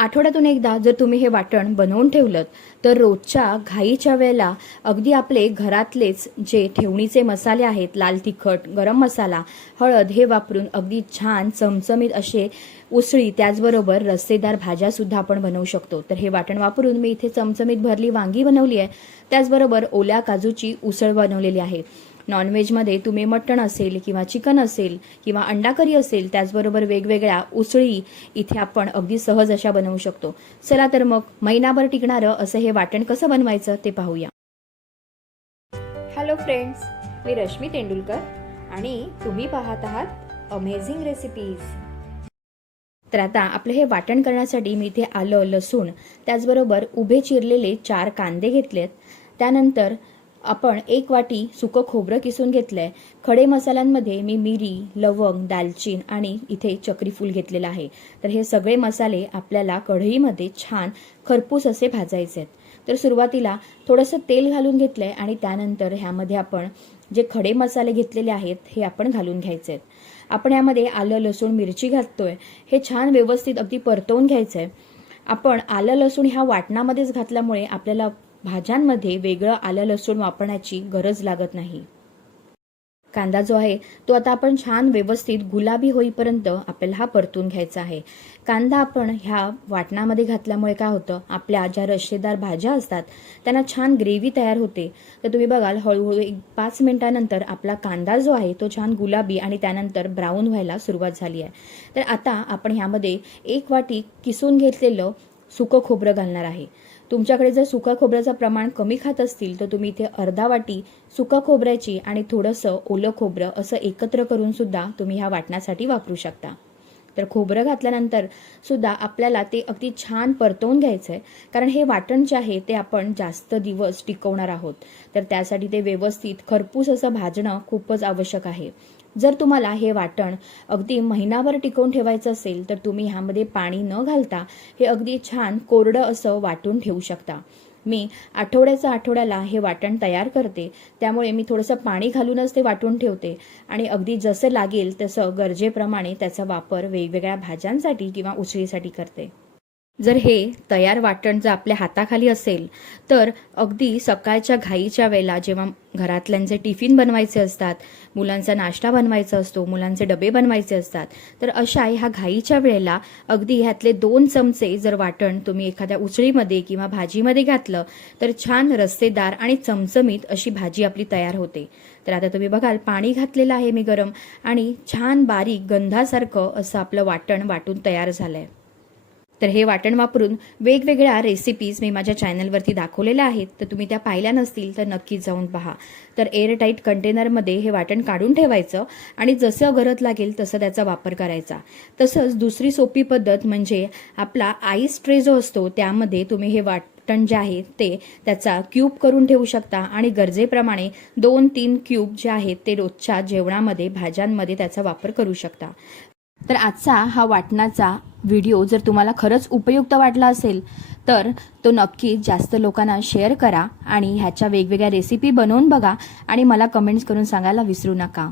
आठवड्यातून एकदा जर तुम्ही हे वाटण बनवून ठेवलं तर रोजच्या घाईच्या वेळेला अगदी आपले घरातलेच जे ठेवणीचे मसाले आहेत लाल तिखट गरम मसाला हळद हे वापरून अगदी छान चमचमीत असे उसळी त्याचबरोबर रस्सेदार भाज्यासुद्धा आपण बनवू शकतो. तर हे वाटण वापरून मी इथे चमचमीत भरली वांगी बनवली आहे त्याचबरोबर ओल्या काजूची उसळ बनवलेली आहे. नॉनव्हेजमध्ये तुम्ही मटण असेल किंवा चिकन असेल किंवा अंडा करी असेल त्याचबरोबर वेगवेगळ्या उसळी इथे आपण अगदी सहज अशा बनवू शकतो. चला तर मग महिनाभर टिकणारं असं हे वाटण कसं बनवायचं ते पाहूया. हॅलो फ्रेंड्स मी रश्मी तेंडुलकर आणि तुम्ही पाहत आहात अमेझिंग रेसिपीज तर आता आपलं हे वाटण करण्यासाठी मी इथे आलं लसूण त्याचबरोबर उभे चिरलेले चार कांदे घेतलेत. त्यानंतर आपण एक वाटी सुकं खोबरं किसून घेतलंय. खडे मसाल्यांमध्ये मी मिरी लवंग दालचीन आणि इथे चक्रीफूल घेतलेलं आहे. तर हे सगळे मसाले आपल्याला कढईमध्ये छान खरपूस असे भाजायचे आहेत. तर सुरुवातीला थोडंसं तेल घालून घेतलं आहे आणि त्यानंतर ह्यामध्ये आपण जे खडे मसाले घेतलेले आहेत हे आपण घालून घ्यायचे आहेत. आपण यामध्ये आलं लसूण मिरची घालतोय हे छान व्यवस्थित अगदी परतवून घ्यायचं आहे आपण आलं लसूण ह्या वाटणामध्येच घातल्यामुळे आपल्याला भाज्यांमध्ये वेगळं आलं लसूण वापरण्याची गरज लागत नाही. कांदा जो आहे तो आता आपण छान व्यवस्थित गुलाबी होईपर्यंत आपल्याला हा परतून घ्यायचा आहे. कांदा आपण ह्या वाटणामध्ये घातल्यामुळे काय होतं आपल्या ज्या रश्शेदार भाज्या असतात त्यांना छान ग्रेव्ही तयार होते. तर तुम्ही बघाल हळूहळू एक पाच मिनिटानंतर आपला कांदा जो आहे तो छान गुलाबी आणि त्यानंतर ब्राऊन व्हायला सुरुवात झाली आहे. तर आता आपण ह्यामध्ये एक वाटी किसून घेतलेलं सुकं खोबरं घालणार आहे. तुमच्याकडे जर सुका खोबऱ्याचं प्रमाण कमी खात असतील तर तुम्ही इथे अर्धा वाटी सुका खोबऱ्याची आणि थोडंसं ओलं खोबरं असं एकत्र करून सुद्धा तुम्ही ह्या वाटण्यासाठी वापरू शकता. तर खोबरं घातल्यानंतर सुद्धा आपल्याला ते अगदी छान परतवून घ्यायचं आहे कारण हे वाटण जे आहे ते आपण जास्त दिवस टिकवणार आहोत. तर त्यासाठी ते व्यवस्थित खरपूस असं भाजणं खूपच आवश्यक आहे. जर तुम्हाला हे वाटण अगदी महिनाभर टिकवून ठेवायचं असेल तर तुम्ही ह्यामध्ये पाणी न घालता हे अगदी छान कोरडं असं वाटून ठेवू शकता. मी आठवड्याचं आठवड्याला हे वाटण तयार करते त्यामुळे मी थोडंसं पाणी घालूनच ते वाटून ठेवते. आणि अगदी जसं लागेल तसं गरजेप्रमाणे त्याचा वापर वेगवेगळ्या भाज्यांसाठी किंवा उचळीसाठी करते. जर हे तयार वाटण जर आपल्या हाताखाली असेल तर अगदी सकाळच्या घाईच्या वेळेला जेव्हा घरातल्यांचे टिफिन बनवायचे असतात मुलांचा नाश्ता बनवायचा असतो मुलांचे डबे बनवायचे असतात तर अशा ह्या घाईच्या वेळेला अगदी ह्यातले दोन चमचे जर वाटण तुम्ही एखाद्या उसळीमध्ये किंवा भाजीमध्ये घातलं तर छान रस्तेदार आणि चमचमीत अशी भाजी आपली तयार होते. तर आता तुम्ही बघाल पाणी घातलेलं आहे मी गरम आणि छान बारीक गंधासारखं असं आपलं वाटण वाटून तयार झालं आहे तर हे वाटण वापरून वेगवेगळ्या रेसिपीज मी माझ्या चॅनलवरती दाखवलेल्या आहेत. तर तुम्ही त्या पाहिल्या नसतील तर नक्कीच जाऊन पहा. तर एअरटाईट कंटेनरमध्ये हे वाटण काढून ठेवायचं आणि जसं गरज लागेल तसं त्याचा वापर करायचा. तसंच दुसरी सोपी पद्धत म्हणजे आपला आईस ट्रे जो असतो त्यामध्ये तुम्ही हे वाटण जे आहे ते त्याचा क्यूब करून ठेवू शकता आणि गरजेप्रमाणे दोन तीन क्यूब जे आहेत ते रोजच्या जेवणामध्ये भाज्यांमध्ये त्याचा वापर करू शकता. तर आजचा हा वाटणाचा व्हिडिओ जर तुम्हाला खरंच उपयुक्त वाटला असेल तर तो नक्की जास्त लोकांना शेअर करा आणि ह्याच्या वेगवेगळ्या रेसिपी बनवून बघा आणि मला कमेंट्स करून सांगायला विसरू नका.